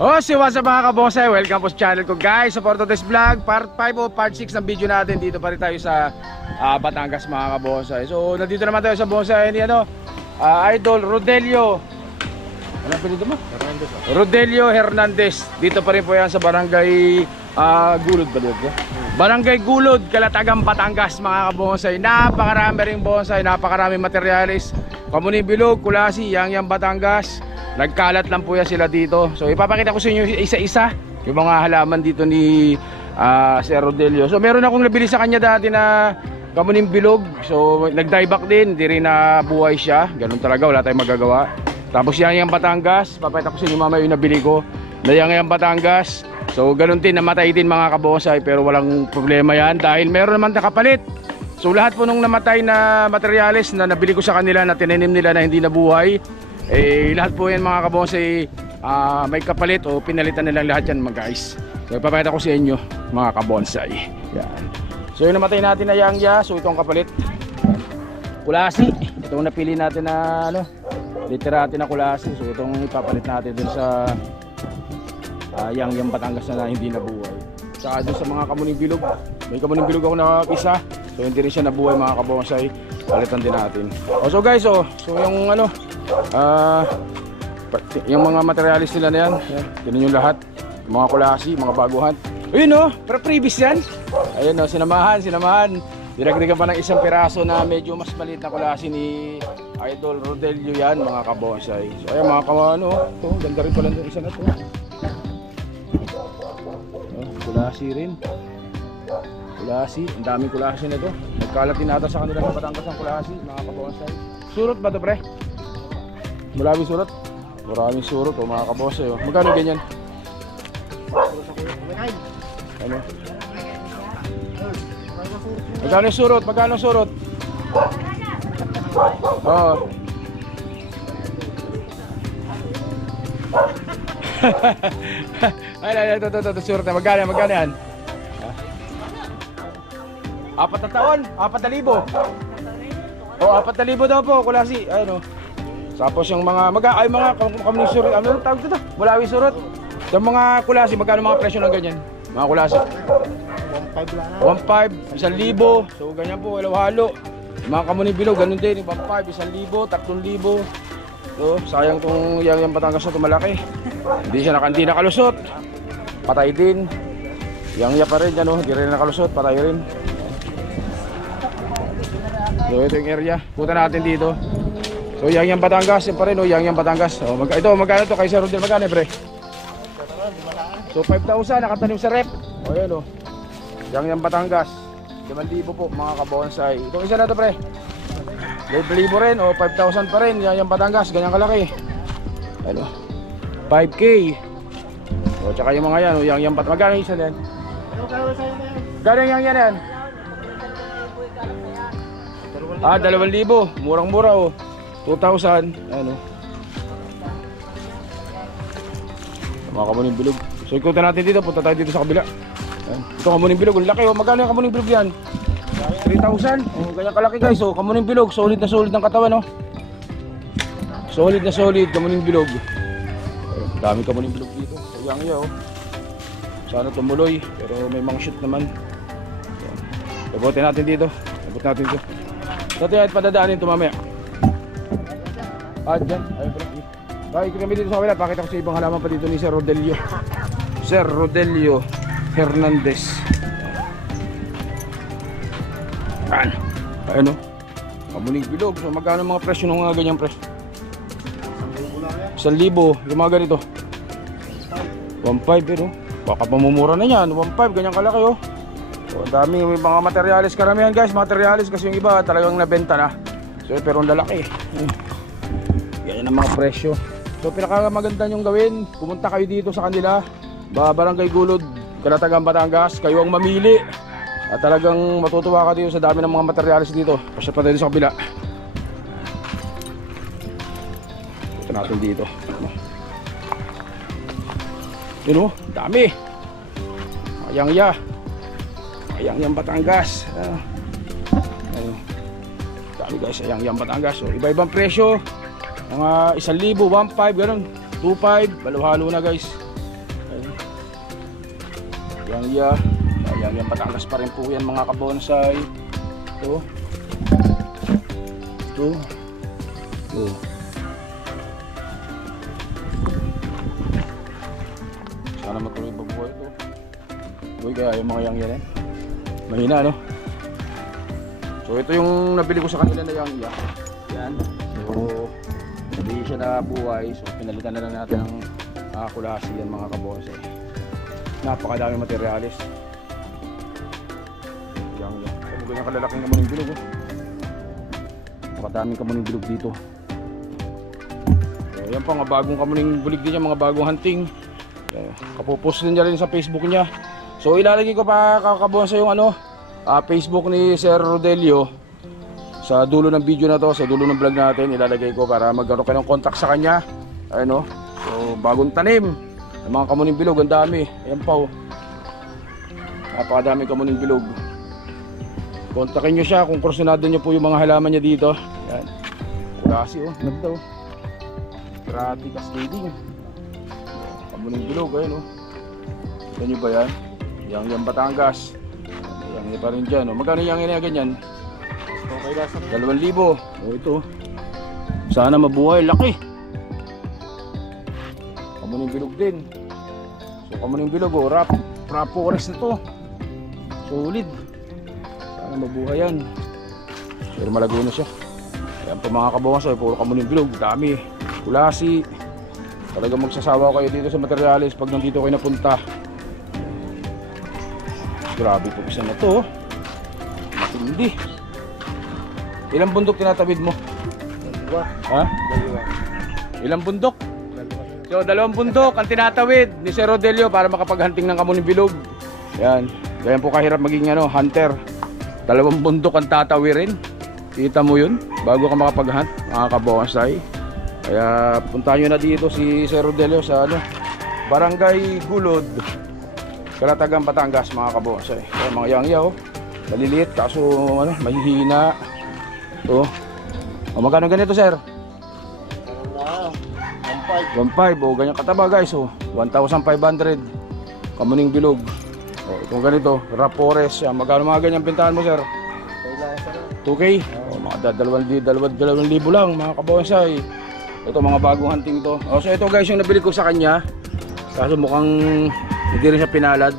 Oh, si what's up mga kabonsay? Welcome po sa channel ko guys, sa Porto Test Vlog. Part 5 o part 6 ng video natin. Dito pa rin tayo sa Batangas mga kabonsay. So, nandito naman tayo sa bonsai ni Idol Rodelio. Ano ang pinito mo? Hernandez. Rodelio Hernandez. Dito pa rin po yan sa Barangay Gulod ba dito? Barangay Gulod, Calatagan, Batangas mga kabonsay. Napakarami ring bonsai, napakarami materialis. Kamuning Bilog, Kulasi, Yang Batangas. Nagkalat lang po yan sila dito. So ipapakita ko sa inyo isa-isa yung mga halaman dito ni Sir Rodelio. So meron akong nabili sa kanya dati na Kamuning Bilog. So nag-dieback din, hindi rin nabuhay siya. Ganun talaga, wala tayong magagawa. Tapos Yang Batangas, papakita ko sa inyo mamaya yung nabili ko na Yang Batangas. So ganun din, namatay din mga kabonsay, pero walang problema yan dahil meron naman nakapalit. So lahat po nung namatay na materyales na nabili ko sa kanila, na tinanim nila na hindi nabuhay, lahat po yan mga kabonsay may kapalit o pinalitan nilang lahat yan mga guys. So ipapakita ko sa inyo mga kabonsay. Yan. So yung namatay natin na Yangya, so itong kapalit Kulasi. Itong napili natin na literati na Kulasi. So itong ipapalit natin dun sa Yang Batangas na hindi nabuhay. Saka dun sa mga Kamuning Bilog, may Kamuning Bilog ako na isa, so hindi rin siya nabuhay mga kabonsay. Palitan din natin. So guys, so yung yung mga materialis nila na yan, yun yung lahat, mga Kulasi, mga baguhan. Ayun pero previous yan. Ayun sinamahan. Dinagdagan pa ng isang piraso na medyo mas maliit na Kulasi ni Idol Rodelio yan mga kabonsay. So ayan mga ito, ganda rin pala ng isa na to. Kulasi rin. Kulasi, ang daming Kulasi na to. Nagkalat din ata sa kanila ng Batangas ang Kulasi mga kabonsay. Surot ba to pre? Maraming surot. Maraming surot mga kabonsay. Magkano ganyan? Ano? Magkano surot? Magkano surot? Oo. Ay, ito surot na. Magkano yan? 4 na taon? 4,000? Oo, 4,000 daw po, Kulasi. Ayun Tapos yung mga Kamuning surot, ano tawag dito? Mulawi surot. Yung mga Kulasi, magkano mga presyo ng ganyan? Mga Kulasi? 1,500, 1,000. So ganyan po, halo-halo. Mga Kamuning Bilog, ganun din, 1,500, 1,000, 3,000. So sayang kung Yang Batangas na tumalaki. Hindi nakalusot. Patay din. Yang pa rin, hindi rin nakalusot, patay rin. So ito yung area, punta natin dito. So Yang Batangas, yun pa rin Yang Batangas. Ito, magkano to kay Sir Rodel? Magkano pre? So 5,000, nakatanim sa rep. Ayan Yang Batangas, 5,000 po mga kabonsay. Itong isa na to pre, 5,000 rin 5,000 pa rin. Yang Batangas, ganyan kalaki. 5K. Tsaka yung mga yan, Yang Batangas. Magkano isa din? Gano'n yan yan? 2,000. Murang-mura 2,000. Mga Kamuning Bilog. So ikutan natin dito, punta tayo dito sa kabila. Ito Kamuning Bilog, ang laki Magkano yung Kamuning Bilog yan? 3,000. Ganyan kalaki guys. Kamuning Bilog, solid na solid ng katawan Solid na solid Kamuning Bilog. Dami Kamuning Bilog dito. So Yang sana tumuloy, pero may mga shoot naman. Ibutin natin dito. Dati ay padadaanin ito mamaya. Dyan. Ayun kami dito sa kabila. Pakita ko sa ibang halaman pa dito ni Sir Rodelio. Sir Rodelio Hernandez. Ayun Kamuning Bilog. So magkano mga presyo ng mga ganyang presyo? 1,000. Yung mga ganito 1,500 baka pamumura na yan. 1,500, ganyan kalaki So dami, may mga materialis karamihan guys. Materialis kasi yung iba talagang nabenta na. So pero ang lalaki ganyan ang mga presyo. So pinakamaganda nyong gawin, pumunta kayo dito sa kanila, Barangay Gulod, Calatagan, Batangas. Kayo ang mamili at talagang matutuwa ka dito sa dami ng mga materialis dito. Pasya pa tayo sa kabila. Ito natin dito. Yun dami. Yang Batangas. Dami guys, Yang Batangas. So iba-ibang presyo. Mga 1,000, 1,500 ganun. 2.5, halo-halo na guys. Yang Batangas pa rin po yan mga kabonsay. Ito. Sana matuloy pa buhay ito. Uy, kaya yung mga yang yan mahina, no? So ito yung nabili ko sa kanila na yang yan. So hindi siya nabuhay. So pinalitan na lang natin ng kulasi yan mga kabonsay. Napakadami materialis. Yang ano ganyan kalalaking kamuning bilog, oh. Napakadaming kamuning bilog dito. So yan pa, mga bagong kamuning bulig din yan, mga bagong hunting. Kapopost din niya rin sa Facebook niya. So ilalagay ko pa kakabonsay yung Facebook ni Sir Rodelio sa dulo ng video na to, sa dulo ng vlog natin. Ilalagay ko para magkaroon kayo ng contact sa kanya. Ayun, so bagong tanim ng mga kamuning bilog, ang dami. Ayan pa, napakadami kamuning bilog. Kontakin nyo siya kung kursunado nyo po yung mga halaman niya dito. Ayan, kurasi, ganda, Grati cascading. Kamuning bilog, ayun, kita nyo ba yan? Yang Batangas. Yang pa rin dyan, magkano yang yan ganyan? Okay na sa 2,000. Ito, sana mabuhay, laki. Kamuning bilog din. So kamuning bilog, rap forest na to, solid. Sana mabuhay yan, pero malago na siya. Ayan po mga kabonsay, puro kamuning bilog, dami, kulasi. Talagang magsasawa kayo dito sa materialis pag nandito kayo napunta. Grabe po isa na to, matindi. Ilang bundok tinatawid mo? Ha? Ilang bundok? So 2 bundok ang tinatawid ni Sir Rodelio para makapaghunting ng kamuning bilog. Yan, ganyan po kahirap maging hunter. 2 bundok ang tatawirin. Kita mo yun bago ka makapaghunt, mga kabonsay. Kaya puntahan nyo na dito si Sir Rodelio sa Barangay Gulod, Calatagan, Batangas, mga kabonsay. Kaya mga yangya, maliliit kaso mahihina. Ito. Magkano ganito, sir? 1.5. Ganyan kataba guys, 1,500 kamuning bilog. Itong ganito, rap forest. Magkano mga ganyan pintahan mo, sir? 2K? Mga 2,000 lang mga kabonsay. Ito mga bagong hunting ito. So ito guys yung nabili ko sa kanya. Kaso mukhang hindi rin siya pinalad.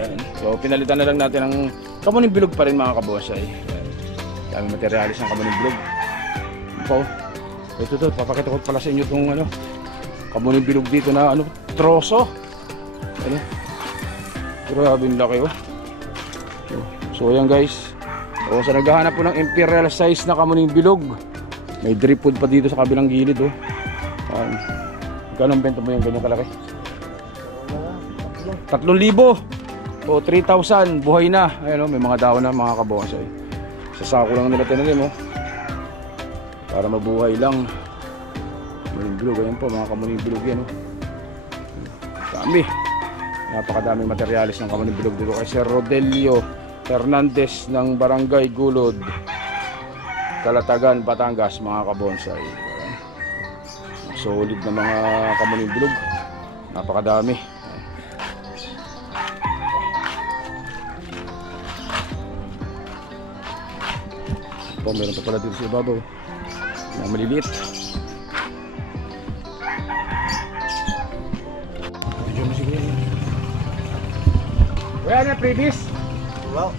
Ayan. So pinalitan na lang natin ng kamuning bilog pa rin mga kabonsay. Dami materialis ng kamuning bilog. Ito, papakita ko pala sa inyo itong kamuning bilog dito na troso. Grabe yung laki, So ayan guys, sa naghahanap po ng imperial size na kamuning bilog, may dripwood pa dito sa kabilang gilid, Ganong benta mo yung ganyan kalaki? 3,000 o 3,000, buhay na. Ayan, may mga daon na mga kabonsay. Sa sako lang nila tinanim, para mabuhay lang. Kamuning bilog, ayan po mga kamuning bilog yan, dami. Napakadaming materialis ng kamuning bilog dito kay Sir Rodelio Hernandez ng Barangay Gulod, Calatagan, Batangas, mga kabonsay. Solid na mga kamuning bilog, napakadami. Meron pa pala dito sa ibabaw na maliliit. Medyo masiguro yan. Wala na previous? Wow.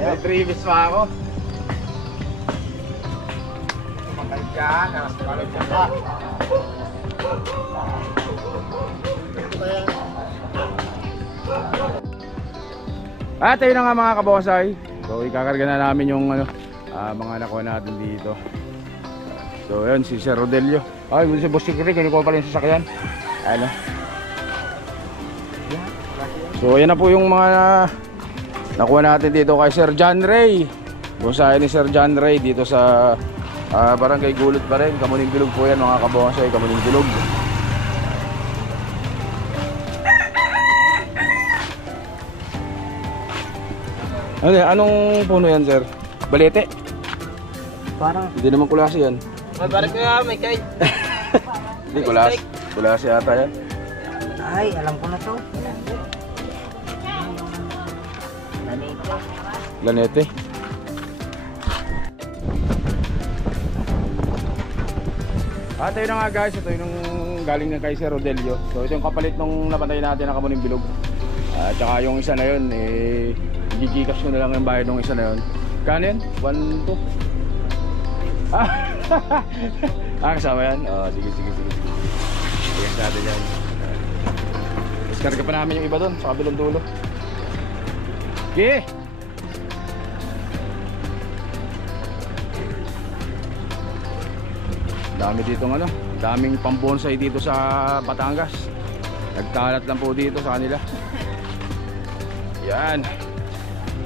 May previous pa ako. Kumakal dyan. Kumakal dyan pa. At ayun na nga mga kabonsay. So ikakarga na namin yung mga nakuha natin dito. So yun si Sir Rodelio. Ay, si Boss Secret, ko pala yung sasakyan. So ayan na po yung mga nakuha natin dito kay Sir John Ray. Bonsai ni Sir John Ray dito sa Barangay Gulod pa rin. Kamuning bilog po yan mga kabonsay, kamuning bilog. Anong puno yan, sir? Balete? Parang hindi naman kulasi yan. Mabarik ko nga, may kite. Hindi, kulas yata yan. Ay, alam ko na to. Lanete. Ito yun na nga guys, ito yung galing ng kay Sir Rodelio. So ito yung kapalit nung napatay natin na kamuning bilog. At saka yung isa na yun, gigikas ko na lang yung bayad ng isa na yun. Kano yun? 1, 2? Kasama yan? Sige. Bigas natin yan. Discarga pa namin yung iba doon sa kabilang dulo. Okay. Dami dito ano, daming pambonsai dito sa Batangas. Nagkalat lang po dito sa kanila. Yan.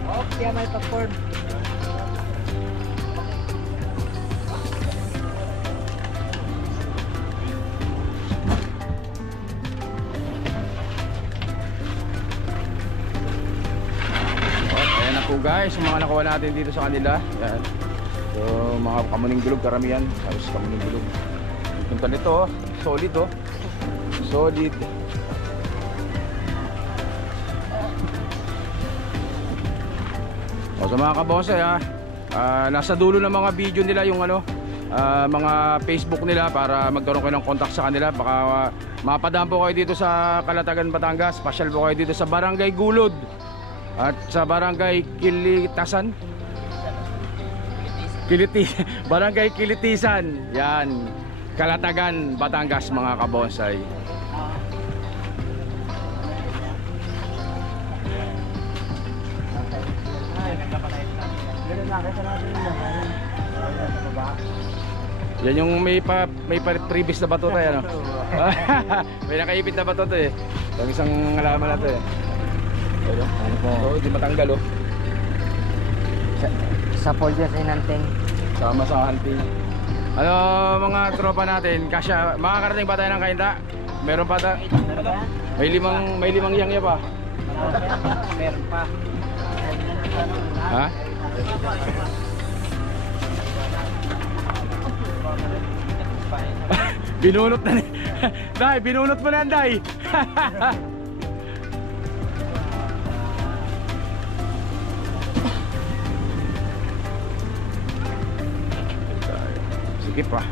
Oh, kaya may popcorn. Ayan na po guys, yung mga nakuha natin dito sa kanila. Yan. So mga kamuning bilog karamihan. Halos kamuning bilog. Yung punta nito, solid oh. Solid. O sa mga kabonsay nasa dulo ng mga video nila yung ano, mga Facebook nila para magkaroon kayo ng contact sa kanila. Baka mapadaan po kayo dito sa Calatagan, Batangas. Pasyal po kayo dito sa Barangay Gulod at sa Barangay Kilitasan. Barangay Kilitisan. Yan, Calatagan, Batangas mga kabonsay. Yan yung may previous na bato tayo, ano? May nakaipit na bato to eh. Yung isang halaman na to eh. Ano po? So, di matanggal oh. Sa folder sa inanting. Sama sa hunting. Ano mga tropa natin, kasya, makakarating ba tayo ng kainta? Meron pa tayo? May limang yangya pa. Meron pa. Ha? Binunot na ni. Day, binunot mo na yan, Day. Sige pa.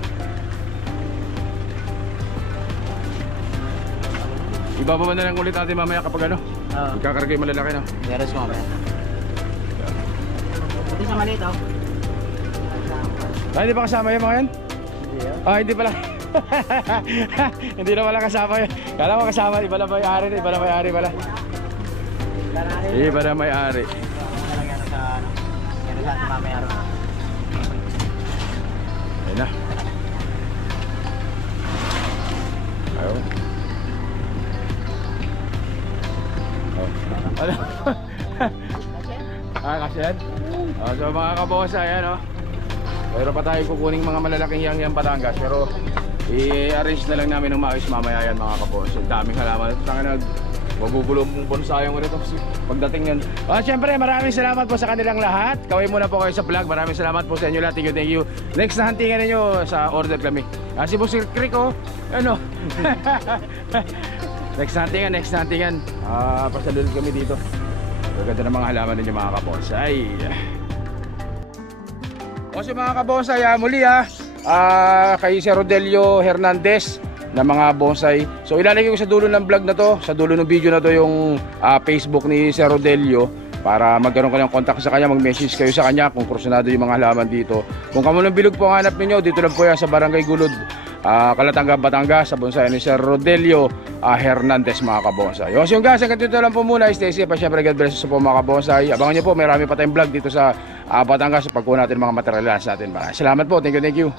Ibababa na lang ulit natin mamaya kapag ano. Ikakarga yung malalaki no. Meron sa mamaya. Ito sa maliit oh. Hindi pa kasama yung mga yan? Hindi pala. Hindi na pala kasama yun. Kala mo kasama, iba na may-ari. Iba na may-ari pala. Iba na may-ari. Ayun na. Ayun. Ano? Kasi yan? So mga kabosa, ayan oh. Pero pa tayo kukuning mga malalaking yang Batangas. Pero i-arrange na lang namin ng maayos mamaya yan mga kabosa. Daming halaman. Ito magugulong bonsayong ulit pagdating yan. Siyempre maraming salamat po sa kanilang lahat. Kaway muna po kayo sa vlog. Maraming salamat po sa inyo lahat. Thank you. Next na huntingan ninyo sa order kami. Si Boss Creek oh. Ano? Next na huntingan. Pasalunod kami dito. Gaganda ng mga halaman ninyo mga kabonsay. O si mga kabonsay, muli kay Sir Rodelio Hernandez na mga bonsai. So ilalagay ko sa dulo ng vlog na to, sa dulo ng video na to yung Facebook ni Sir Rodelio para magkaroon kayo ng contact sa kanya, mag-message kayo sa kanya kung kursunado yung mga halaman dito. Kung kamunang bilog po ang hanap ninyo, dito lang po yan sa Barangay Gulod, Calatagan, Batangas, sa bonsai ni Sir Rodelio Hernandez mga kabonsay. So yung guys, hanggang dito lang po muna. Stay safe at syempre God bless po mga kabonsay. Abangan nyo po, may marami pa tayong vlog dito sa Batangas pagkuha natin mga materials natin. Salamat po, thank you.